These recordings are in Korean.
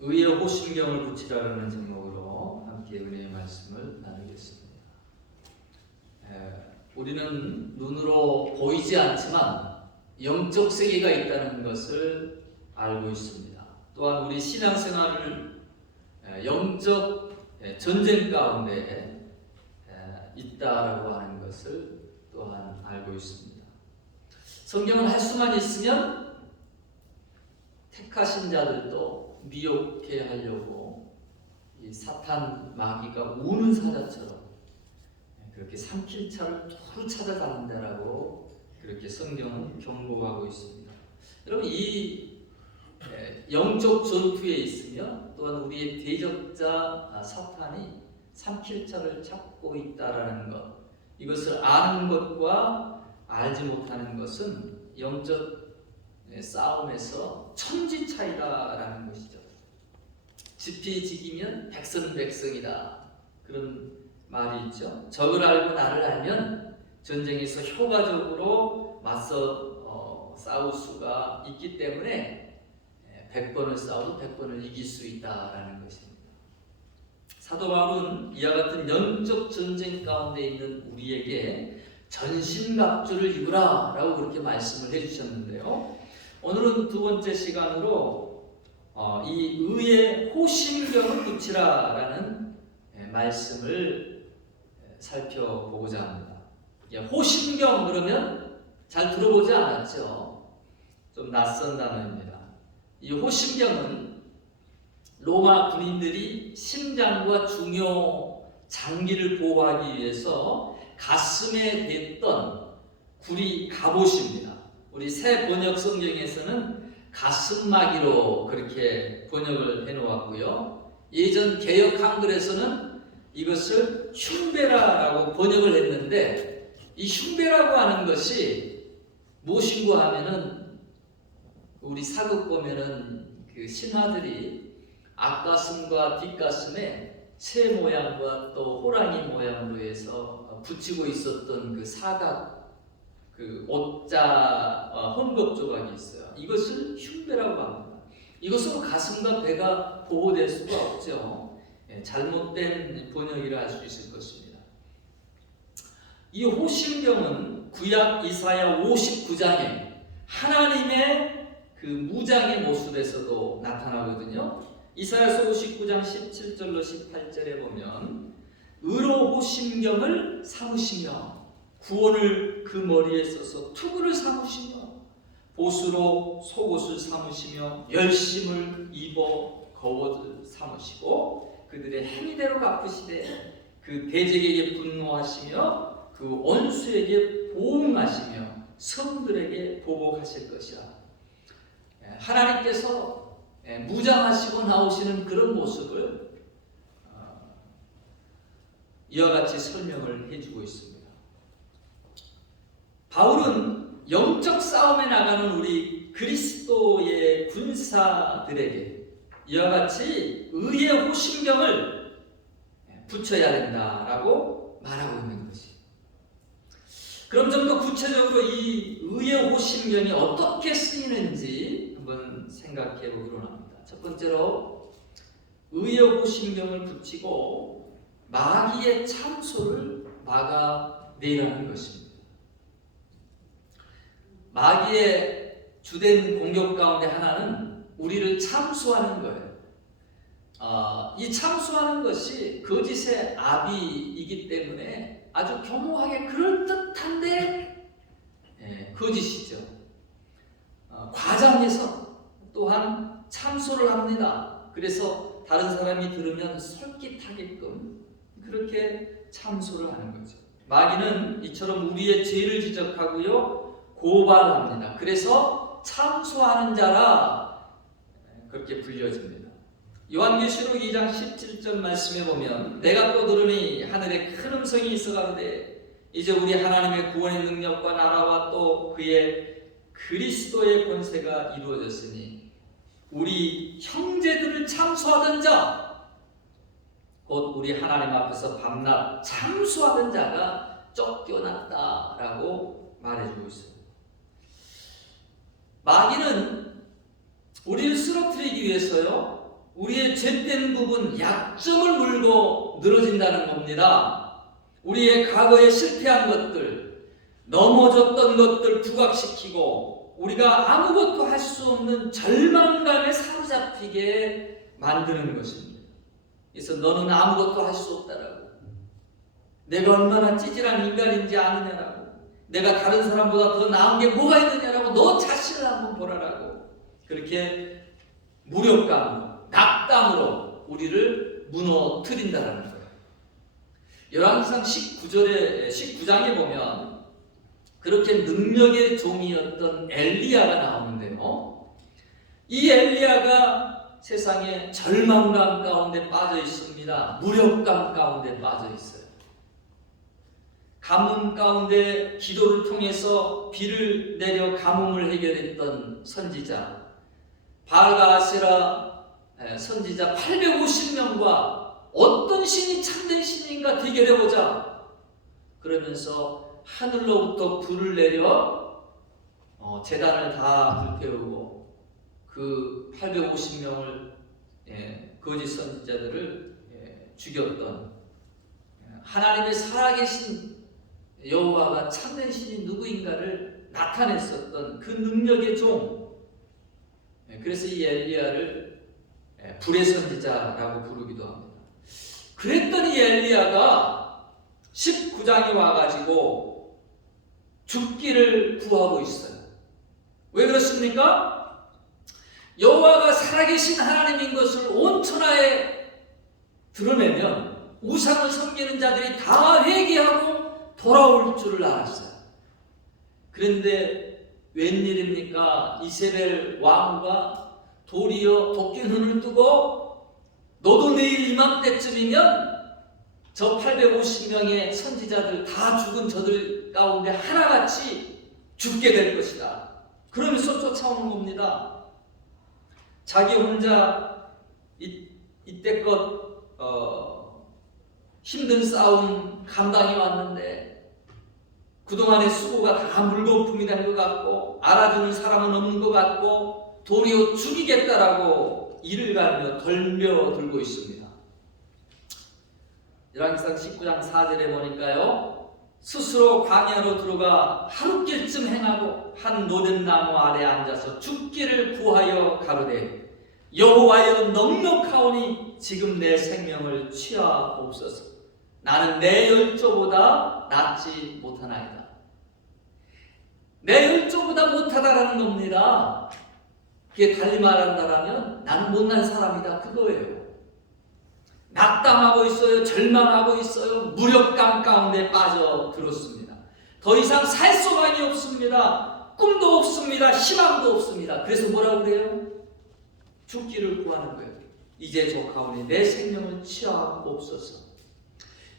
의의 호심경을 붙이라라는 제목으로 함께 은혜의 말씀을 나누겠습니다. 우리는 눈으로 보이지 않지만 영적 세계가 있다는 것을 알고 있습니다. 또한 우리 신앙생활을 영적 전쟁 가운데 있다라고 하는 것을 또한 알고 있습니다. 성경을 할 수만 있으면 택하신 자들도 미혹해 하려고 이 사탄 마귀가 우는 사자처럼 그렇게 삼킬 차를 도로 찾아가는다라고 그렇게 성경은 경고하고 있습니다. 여러분, 이 영적 전투에 있으면 또한 우리의 대적자 사탄이 삼킬 차를 찾고 있다라는 것, 이것을 아는 것과 알지 못하는 것은 영적 싸움에서 천지 차이다라는 것이죠. 지피지기면 백성백성이다, 그런 말이 있죠. 적을 알고 나를 알면 전쟁에서 효과적으로 맞서 싸울 수가 있기 때문에 100번을 싸워도 100번을 이길 수 있다라는 것입니다. 사도 바울은 이와 같은 영적 전쟁 가운데 있는 우리에게 전신갑주를 입으라 라고 그렇게 말씀을 해주셨는데요. 오늘은 두 번째 시간으로 이 의의 호심경을 붙이라 라는 말씀을 살펴보고자 합니다. 호심경 그러면 잘 들어보지 않았죠? 좀 낯선 단어입니다. 이 호심경은 로마 군인들이 심장과 중요 장기를 보호하기 위해서 가슴에 댔던 구리 갑옷입니다. 우리 새 번역 성경에서는 가슴마기로 그렇게 번역을 해놓았고요. 예전 개역 한글에서는 이것을 흉배라라고 번역을 했는데, 이 흉배라고 하는 것이 무엇인고 하면은 우리 사극 보면은 그 신하들이 앞가슴과 뒷가슴에 새 모양과 또 호랑이 모양으로 해서 붙이고 있었던 그 사각 그 옷자 혼급 조각이 있어요. 이것을 흉배라고 합니다. 이것으로 가슴과 배가 보호될 수가 없죠. 잘못된 번역이라 할 수 있을 것입니다. 이 호심경은 구약 이사야 59장에 하나님의 그 무장의 모습에서도 나타나거든요. 이사야서 59장 17절로 18절에 보면 의로 호심경을 삼으시며 구원을 그 머리에 써서 투구를 삼으시며 보수로 속옷을 삼으시며 열심을 입어 거옷을 삼으시고 그들의 행위대로 갚으시되 그 대적에게 분노하시며 그 원수에게 보응하시며 성들에게 보복하실 것이라. 하나님께서 무장하시고 나오시는 그런 모습을 이와 같이 설명을 해주고 있습니다. 바울은 영적 싸움에 나가는 우리 그리스도의 군사들에게 이와 같이 의의 호심경을 붙여야 된다라고 말하고 있는 것이. 그럼 좀 더 구체적으로 이 의의 호심경이 어떻게 쓰이는지 한번 생각해 보기로 합니다. 첫 번째로 의의 호심경을 붙이고 마귀의 참소를 막아내라는 것입니다. 마귀의 주된 공격 가운데 하나는 우리를 참소하는 거예요. 이 참소하는 것이 거짓의 아비이기 때문에 아주 교묘하게 그럴듯한데 거짓이죠. 과장해서 또한 참소를 합니다. 그래서 다른 사람이 들으면 솔깃하게끔 그렇게 참소를 하는 거죠. 마귀는 이처럼 우리의 죄를 지적하고요, 고발합니다. 그래서 참소하는 자라 그렇게 불려집니다. 요한계시록 2장 17절 말씀에 보면 내가 또 들으니 하늘에 큰 음성이 있어 가로되 이제 우리 하나님의 구원의 능력과 나라와 또 그의 그리스도의 권세가 이루어졌으니 우리 형제들을 참소하던 자 곧 우리 하나님 앞에서 밤낮 참소하던 자가 쫓겨났다라고 말해주고 있습니다. 마귀는 우리를 쓰러뜨리기 위해서요, 우리의 죄된 부분, 약점을 물고 늘어진다는 겁니다. 우리의 과거에 실패한 것들, 넘어졌던 것들 부각시키고 우리가 아무것도 할 수 없는 절망감에 사로잡히게 만드는 것입니다. 그래서 너는 아무것도 할 수 없다라고, 내가 얼마나 찌질한 인간인지 아느냐라고, 내가 다른 사람보다 더 나은 게 뭐가 있느냐라고, 너 자신을 한번 보라라고, 그렇게 무력감, 낙담으로 우리를 무너뜨린다라는 거예요. 열왕기상 19장에 보면 그렇게 능력의 종이었던 엘리야가 나오는데요. 이 엘리야가 세상에 절망감 가운데 빠져 있습니다. 무력감 가운데 빠져 있어요. 가뭄 가운데 기도를 통해서 비를 내려 가뭄을 해결했던 선지자, 바알과 아세라 선지자 850명과 어떤 신이 참된 신인가 대결해보자 그러면서 하늘로부터 불을 내려 제단을 다 불태우고 그 850명을 거짓 선지자들을 죽였던, 하나님의 살아계신 여호와가 참된 신이 누구인가를 나타냈었던 그 능력의 종, 그래서 이 엘리야를 불의 선지자라고 부르기도 합니다. 그랬더니 엘리야가 19장에 와가지고 죽기를 구하고 있어요. 왜 그렇습니까? 여호와가 살아계신 하나님인 것을 온 천하에 드러내면 우상을 섬기는 자들이 다 회개하고 돌아올 줄을 알았어요. 그런데 웬일입니까? 이세벨 왕후가 도리어 도끼 눈을 뜨고 너도 내일 이맘때쯤이면 저 850명의 선지자들 다 죽은 저들 가운데 하나같이 죽게 될 것이다, 그러면서 쫓아오는 겁니다. 자기 혼자 이때껏 힘든 싸움 감당해 왔는데 그동안의 수고가 다 물거품이 된 것 같고 알아주는 사람은 없는 것 같고 도리어 죽이겠다라고 이를 갈며 덜며들고 있습니다. 열왕기상 19장 4절에 보니까요, 스스로 광야로 들어가 하룻길쯤 행하고 한 노된 나무 아래 앉아서 죽기를 구하여 가로되 여호와여 넉넉하오니 지금 내 생명을 취하옵소서. 나는 내 열조보다 낫지 못하나이다. 내 열조보다 못하다라는 겁니다. 그게 달리 말한다라면 나는 못난 사람이다, 그거예요. 낙담하고 있어요. 절망하고 있어요. 무력감 가운데 빠져들었습니다. 더 이상 살 소망이 없습니다. 꿈도 없습니다. 희망도 없습니다. 그래서 뭐라고 그래요? 죽기를 구하는 거예요. 이제 조카오니 내 생명을 취하옵소서.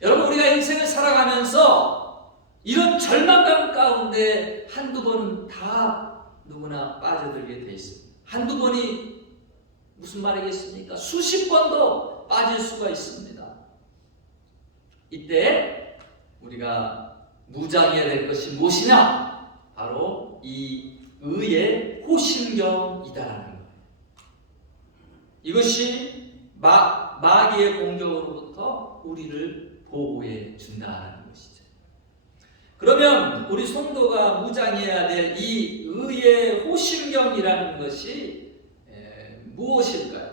여러분, 우리가 인생을 살아가면서 이런 절망감 가운데 한두 번은 다 누구나 빠져들게 돼 있습니다. 한두 번이 무슨 말이겠습니까? 수십 번도 빠질 수가 있습니다. 이때 우리가 무장해야 될 것이 무엇이냐? 바로 이 의의 호심경이다라는 거예요. 이것이 마귀의 공격으로부터 우리를 보호해 준다는 것이죠. 그러면 우리 성도가 무장해야 될 이 의의 호심경이라는 것이 무엇일까요?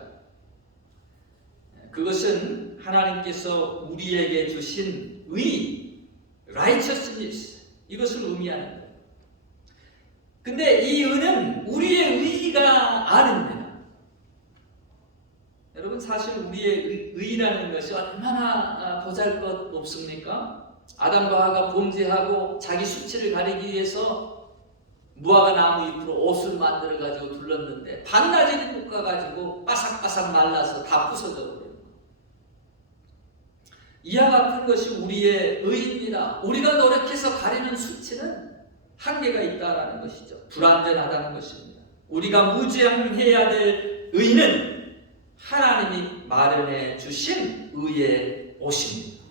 그것은 하나님께서 우리에게 주신 의, righteousness, 이것을 의미하는 거예요. 근데 이 의는 우리의 의가 아닙니다. 여러분, 사실 우리의 의라는 것이 얼마나 보잘것 없습니까? 아담과 하와가 범죄하고 자기 수치를 가리기 위해서 무화과 나무 잎으로 옷을 만들어가지고 둘렀는데 반나절이 볶아가지고 바삭바삭 말라서 다 부서져 버려요. 이와 같은 것이 우리의 의입니다. 우리가 노력해서 가리는 수치는 한계가 있다는 것이죠. 불완전하다는 것입니다. 우리가 무장해야 될 의는 하나님이 마련해 주신 의의 옷입니다.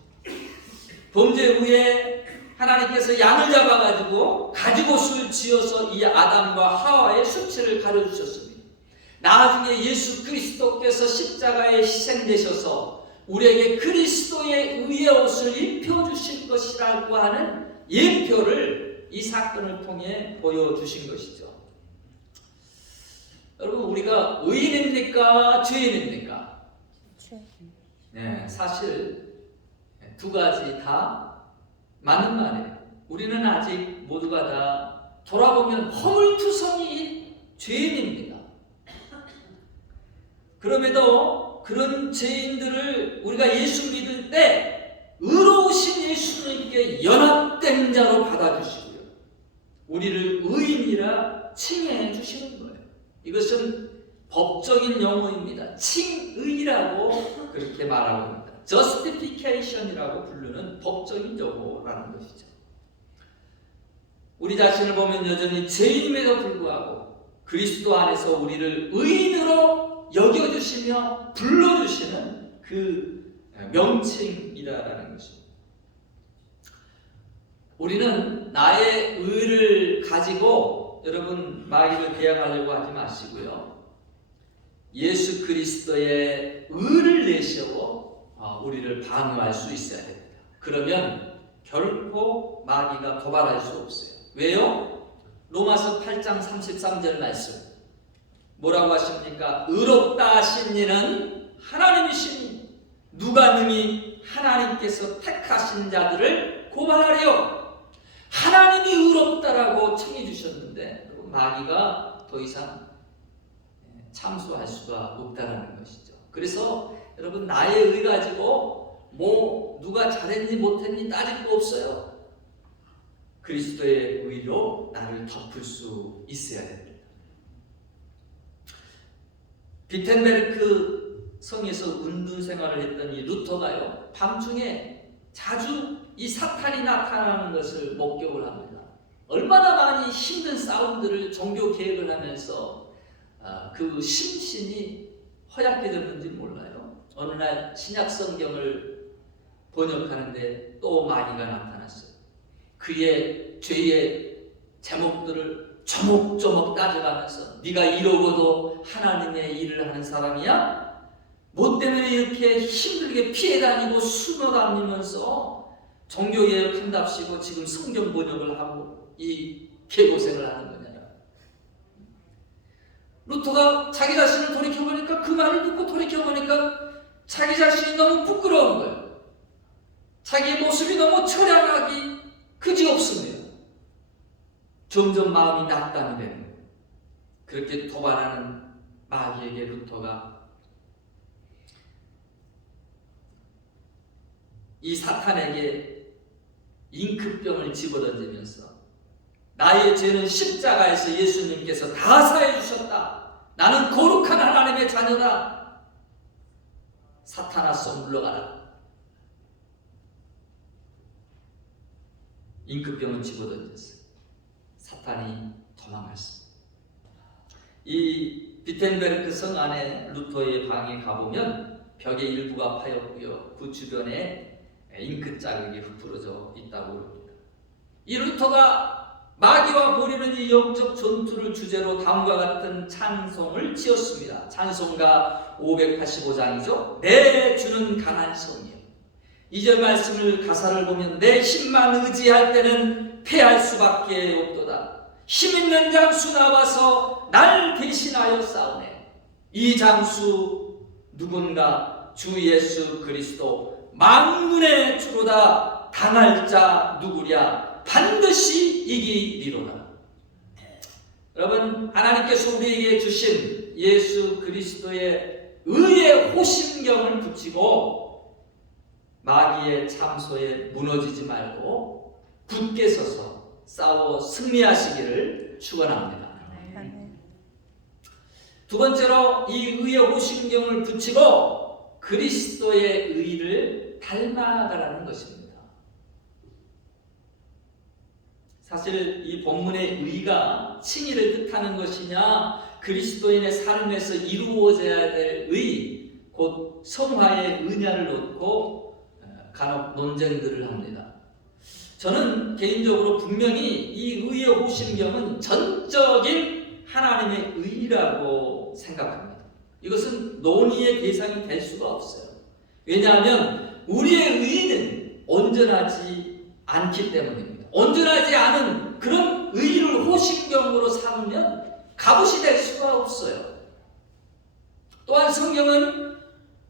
범죄 후에 하나님께서 양을 잡아가지고 가죽옷을 지어서 이 아담과 하와의 수치를 가려주셨습니다. 나중에 예수 그리스도께서 십자가에 희생되셔서 우리에게 그리스도의 의의 옷을 입혀주실 것이라고 하는 예표를 이 사건을 통해 보여주신 것이죠. 여러분, 우리가 의인입니까? 죄인입니까? 네, 사실 두 가지 다 맞는 말이에요. 우리는 아직 모두가 다 돌아보면 허물투성이인 죄인입니다. 그럼에도 그런 죄인들을 우리가 예수 믿을 때 의로우신 예수님께 연합된 자로 받아주시고요, 우리를 의인이라 칭해 주시는 거예요. 이것은 법적인 용어입니다. 칭의라고 그렇게 말하고 합니다. justification이라고 부르는 법적인 용어라는 것이죠. 우리 자신을 보면 여전히 죄인임에도 불구하고 그리스도 안에서 우리를 의인으로 여겨주시며 불러주시는 그 명칭이라는 것입니다. 우리는 나의 의를 가지고 여러분 마귀를 대항하려고 하지 마시고요, 예수 그리스도의 의를 내세워 우리를 방어할 수 있어야 됩니다. 그러면 결코 마귀가 도발할 수 없어요. 왜요? 로마서 8장 33절 말씀 뭐라고 하십니까? 의롭다 하신 이는 하나님이시니 누가 능히 하나님께서 택하신 자들을 고발하려. 하나님이 의롭다라고 청해 주셨는데 마귀가 더 이상 참수할 수가 없다라는 것이죠. 그래서 여러분, 나의 의 가지고 뭐 누가 잘했니 못했니 따질 거 없어요. 그리스도의 의로 나를 덮을 수 있어야 됩니다. 비텐베르크 성에서 운동 생활을 했던 이 루터가요, 밤중에 자주 이 사탄이 나타나는 것을 목격을 합니다. 얼마나 많이 힘든 사운드를 종교 개혁을 하면서 그 심신이 허약해졌는지 몰라요. 어느 날 신약 성경을 번역하는데 또 마귀가 나타났어요. 그의 죄의 제목들을 조목조목 따져가면서 네가 이러고도 하나님의 일을 하는 사람이야? 뭐 때문에 이렇게 힘들게 피해 다니고 숨어 다니면서 종교개혁 한답시고 지금 성경 번역을 하고 이 개고생을 하는 거냐. 루터가 자기 자신을 돌이켜보니까, 그 말을 듣고 돌이켜보니까 자기 자신이 너무 부끄러운 거예요. 자기의 모습이 너무 처량하기 그지없습니다. 점점 마음이 낙담이 되는 거예요. 그렇게 도발하는 마귀에게 루터가 이 사탄에게 잉크병을 집어던지면서 나의 죄는 십자가에서 예수님께서 다 사해 주셨다. 나는 거룩한 하나님의 자녀다. 사탄아 쏘 물러가라. 잉크병을 집어던졌어요. 사탄이 도망갔습니다. 이 비텐베르크 성 안에 루터의 방에 가보면 벽의 일부가 파였고요, 그 주변에 잉크 자국이 흩뿌러져 있다고 합니다. 이 루터가 마귀와 벌이는 이 영적 전투를 주제로 다음과 같은 찬송을 지었습니다. 찬송가 585장이죠. 내 주는 강한 성이요. 2절 말씀을 가사를 보면 내 힘만 의지할 때는 패할 수밖에 없도다. 힘있는 장수 나와서 날 대신하여 싸우네. 이 장수 누군가? 주 예수 그리스도 만군의 주로다. 당할 자 누구랴? 반드시 이기리로다. 여러분, 하나님께서 우리에게 주신 예수 그리스도의 의의 호심경을 붙이고 마귀의 참소에 무너지지 말고 굳게 서서 싸워 승리하시기를 축원합니다. 두 번째로 이 의의 호심경을 붙이고 그리스도의 의를 닮아가라는 것입니다. 사실 이 본문의 의가 칭의를 뜻하는 것이냐, 그리스도인의 삶에서 이루어져야 될 의, 곧 성화의 의냐를 놓고 간혹 논쟁들을 합니다. 저는 개인적으로 분명히 이 의의 호심경은 전적인 하나님의 의라고 생각합니다. 이것은 논의의 대상이 될 수가 없어요. 왜냐하면 우리의 의의는 온전하지 않기 때문입니다. 온전하지 않은 그런 의의를 호신경으로 삼으면 값이 될 수가 없어요. 또한 성경은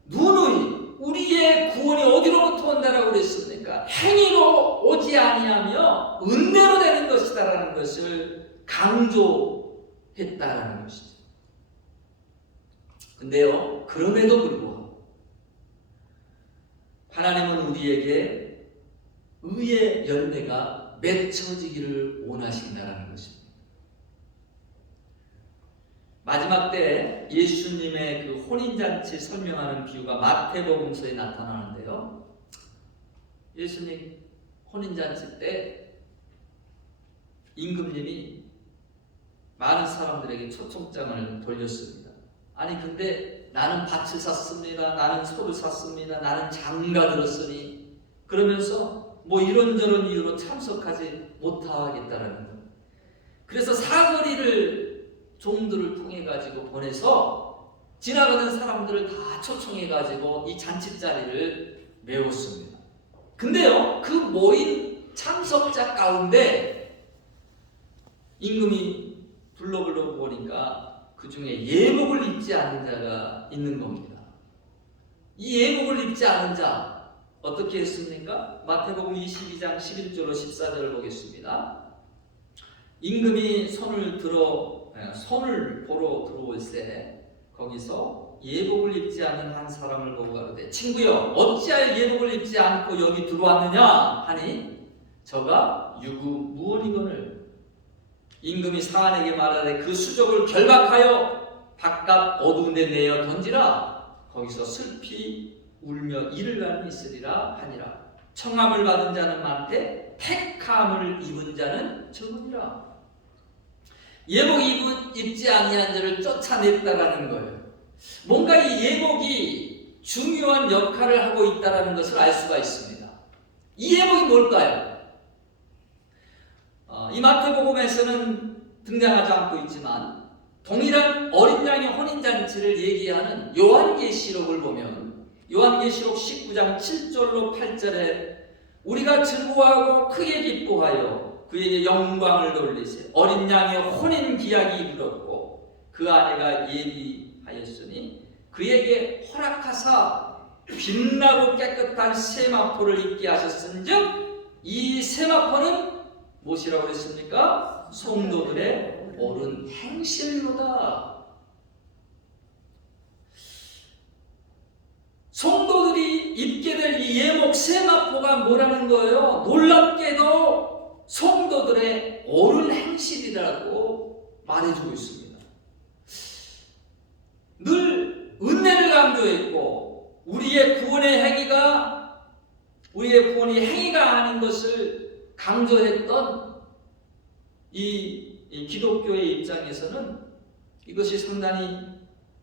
누누이 우리의 구원이 어디로부터 온다라고 그랬습니까? 행위로 오지 아니하며 은혜로 되는 것이다라는 것을 강조했다라는 것이죠. 근데요, 그럼에도 불구하고 하나님은 우리에게 의의 열매가 맺혀지기를 원하신다라는 것입니다. 마지막 때 예수님의 그 혼인잔치 설명하는 비유가 마태복음서에 나타나는데요. 예수님 혼인잔치 때 임금님이 많은 사람들에게 초청장을 돌렸습니다. 아니 근데 나는 밭을 샀습니다. 나는 소를 샀습니다. 나는 장가 들었으니 그러면서 뭐 이런저런 이유로 참석하지 못하겠다라는 거예요. 그래서 사거리를 종들을 통해 가지고 보내서 지나가는 사람들을 다 초청해 가지고 이 잔치자리를 메웠습니다. 근데요, 그 모인 참석자 가운데 임금이 불러 보니까 그 중에 예복을 입지 않은 자가 있는 겁니다. 이 예복을 입지 않은 자 어떻게 했습니까? 마태복음 22장 11절로 14절을 보겠습니다. 임금이 손을 보러 들어올세 거기서 예복을 입지 않은 한 사람을 보고 가로되 친구여 어찌하여 예복을 입지 않고 여기 들어왔느냐 하니 저가 유구 무언이거늘 임금이 사안에게 말하되 그 수족을 결박하여 바깥 어두운 데 내어 던지라 거기서 슬피 울며 이를 가는 있으리라 하니라. 청함을 받은 자는 많되 택함을 입은 자는 적으니라. 예복 입지 아니한 자를 쫓아냈다라는 거예요. 뭔가 이 예복이 중요한 역할을 하고 있다는 것을 알 수가 있습니다. 이 예복이 뭘까요? 이 마태복음에서는 등장하지 않고 있지만 동일한 어린 양의 혼인잔치를 얘기하는 요한계시록을 보면 요한계시록 19장 7절로 8절에 우리가 즐거워하고 크게 기뻐하여 그에게 영광을 돌리세 어린 양의 혼인 기약이 이르렀고 그 아내가 예비하였으니 그에게 허락하사 빛나고 깨끗한 세마포를 입게 하셨은즉 이 세마포는 무엇이라고 했습니까? 성도들의 옳은 행실로다. 성도들이 입게 될 이 예복 세마포가 뭐라는 거예요? 놀랍게도 성도들의 옳은 행실이라고 말해주고 있습니다. 늘 은혜를 강조했고 우리의 구원의 행위가 우리의 구원이 행위가 아닌 것을 강조했던 이 기독교의 입장에서는 이것이 상당히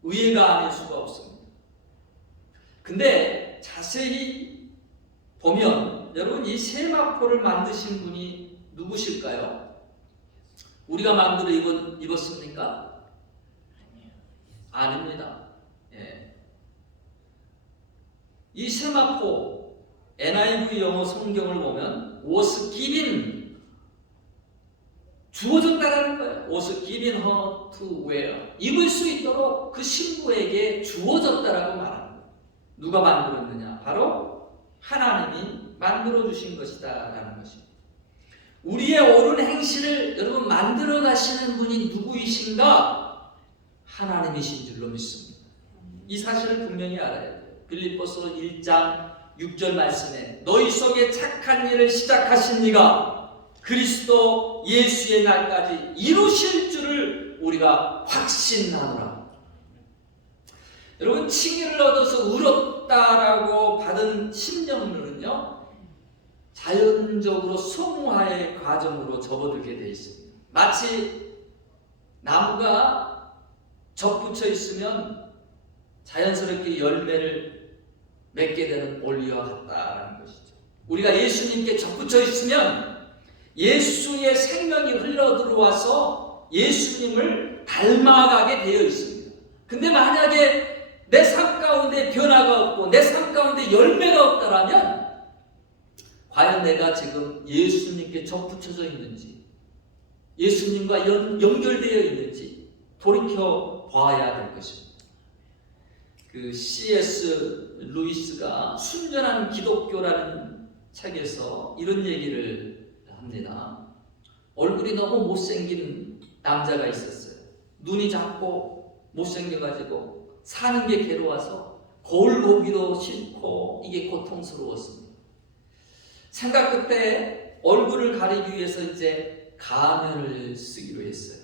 의외가 아닐 수가 없습니다. 근데 자세히 보면 여러분 이 세마포를 만드신 분이 누구실까요? 우리가 만들어 입었습니까? 아닙니다. 예. 이 세마포 NIV 영어 성경을 보면 was given 주어졌다라는 거예요. was given her to wear 입을 수 있도록 그 신부에게 주어졌다라고 말합니다. 누가 만들었느냐? 바로 하나님이 만들어 주신 것이다라는 것입니다. 우리의 옳은 행실을 여러분 만들어 가시는 분이 누구이신가? 하나님이신 줄로 믿습니다. 이 사실을 분명히 알아야 돼요. 빌립보서 1장 6절 말씀에 너희 속에 착한 일을 시작하신 이가 그리스도 예수의 날까지 이루실 줄을 우리가 확신하노라. 여러분 칭의를 얻어서 의롭다라고 받은 심령들은요 자연적으로 성화의 과정으로 접어들게 되어 있습니다. 마치 나무가 접붙여 있으면 자연스럽게 열매를 맺게 되는 원리와 같다라는 것이죠. 우리가 예수님께 접붙여 있으면 예수의 생명이 흘러 들어와서 예수님을 닮아가게 되어 있습니다. 근데 만약에 내 삶 가운데 변화가 없고 내 삶 가운데 열매가 없다라면 과연 내가 지금 예수님께 접붙여져 있는지, 예수님과 연결되어 있는지 돌이켜 봐야 될 것입니다. 그 C.S. 루이스가 순전한 기독교라는 책에서 이런 얘기를 합니다. 얼굴이 너무 못생긴 남자가 있었어요. 눈이 작고 못생겨가지고 사는 게 괴로워서 거울 보기도 싫고 이게 고통스러웠습니다. 생각 끝에 얼굴을 가리기 위해서 이제 가면을 쓰기로 했어요.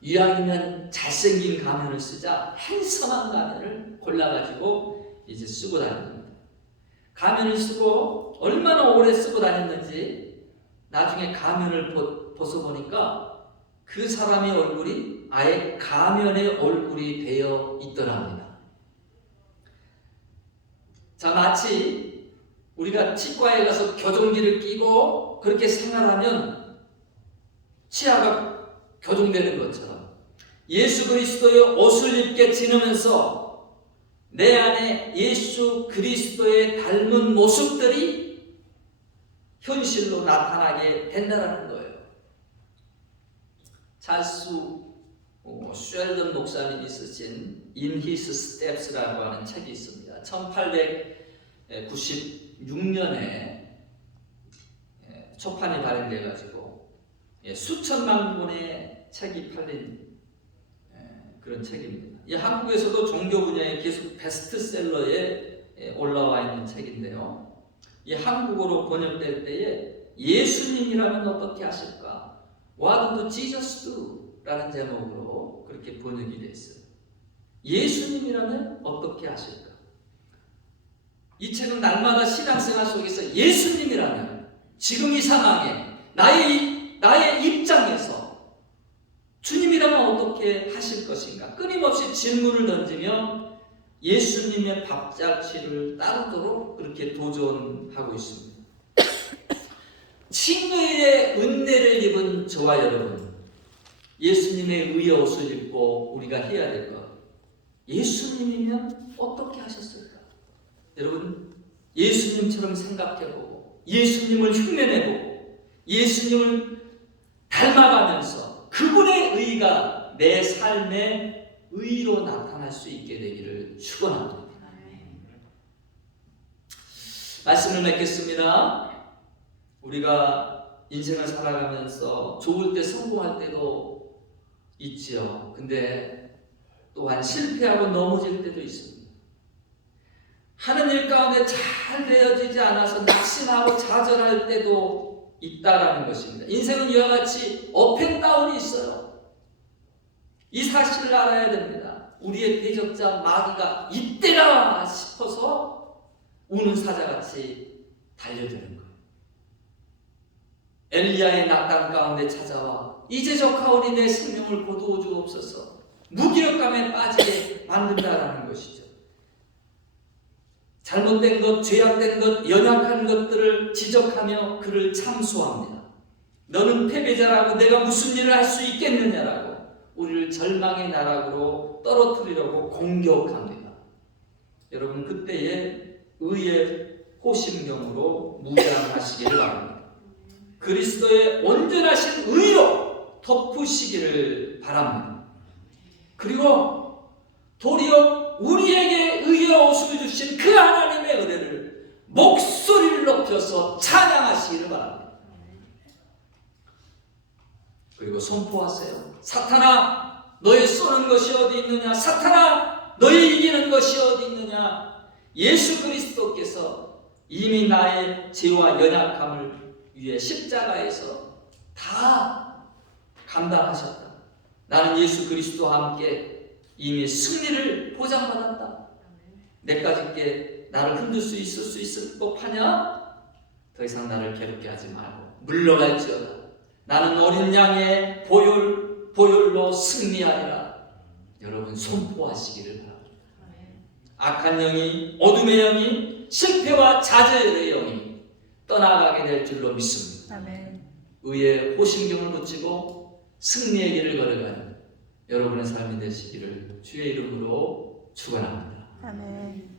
이왕이면 잘생긴 가면을 쓰자 핸섬한 가면을 골라가지고 이제 쓰고 다닙니다. 가면을 쓰고 얼마나 오래 쓰고 다녔는지 나중에 가면을 벗어보니까 그 사람의 얼굴이 아예 가면의 얼굴이 되어 있더랍니다. 자, 마치 우리가 치과에 가서 교정기를 끼고 그렇게 생활하면 치아가 교정되는 것처럼 예수 그리스도의 옷을 입게 지내면서 내 안에 예수 그리스도의 닮은 모습들이 현실로 나타나게 된다는 거예요. 찰스 쉘던 목사님이 쓰신 In His Steps라고 하는 책이 있습니다. 1896년에 초판이 발행돼가지고 수천만 권의 책이 팔린 그런 책입니다. 이 한국에서도 종교 분야에 계속 베스트셀러에 올라와 있는 책인데요. 이 한국어로 번역될 때에 예수님이라면 어떻게 하실까? What do Jesus do? 라는 제목으로 그렇게 번역이 되어 있어요. 예수님이라면 어떻게 하실까? 이 책은 날마다 신앙생활 속에서 예수님이라면 지금 이 상황에 나의 입장에서 주님이라면 어떻게 하실 것인가? 끊임없이 질문을 던지며 예수님의 밥자취를 따르도록 그렇게 도전하고 있습니다. 칭의의 은혜를 입은 저와 여러분, 예수님의 의의 옷을 입고 우리가 해야 될 것, 예수님이면 어떻게 하셨을까? 여러분, 예수님처럼 생각해보고 예수님을 흉내내보고 예수님을 닮아가면서 그분의 의가 내 삶의 의로 나타날 수 있게 되기를 축원합니다. 말씀을 맺겠습니다. 우리가 인생을 살아가면서 좋을 때 성공할 때도 있지요. 근데 또한 실패하고 넘어질 때도 있습니다. 하는 일 가운데 잘 되어지지 않아서 낙심하고 좌절할 때도 있다라는 것입니다. 인생은 이와 같이 업앤다운이 있어요. 이 사실을 알아야 됩니다. 우리의 대적자 마귀가 이때라 싶어서 우는 사자같이 달려드는 거예요. 엘리야의 낙담 가운데 찾아와 이제 적하오니 내 생명을 거두어 주옵소서, 무기력감에 빠지게 만든다라는 것이죠. 잘못된 것, 죄악된 것, 연약한 것들을 지적하며 그를 참소합니다. 너는 패배자라고 내가 무슨 일을 할 수 있겠느냐라고 우리를 절망의 나락으로 떨어뜨리려고 공격합니다. 여러분, 그때에 의의 호심경으로 무장하시기를 바랍니다. 그리스도의 온전하신 의로 덮으시기를 바랍니다. 그리고 도리어 우리에게 의의 옷을 주신 그 하나님의 은혜를 목소리를 높여서 찬양하시기를 바랍니다. 그리고 선포하세요. 사탄아, 너의 쏘는 것이 어디 있느냐? 사탄아, 너의 이기는 것이 어디 있느냐? 예수 그리스도께서 이미 나의 죄와 연약함을 위해 십자가에서 다 감당하셨다. 나는 예수 그리스도와 함께 이미 승리를 보장받았다. 내까짓게 나를 흔들 수 있을 법하냐? 더 이상 나를 괴롭게 하지 말고 물러갈지어다. 나는 어린 양의 보혈로 승리하리라. 여러분, 선포하시기를 바랍니다. 악한 영이, 어둠의 영이, 실패와 좌절의 영이 떠나가게 될 줄로 믿습니다. 아멘. 의의 호심경을 붙이고 승리의 길을 걸어가는 여러분의 삶이 되시기를 주의 이름으로 축원합니다. 아멘.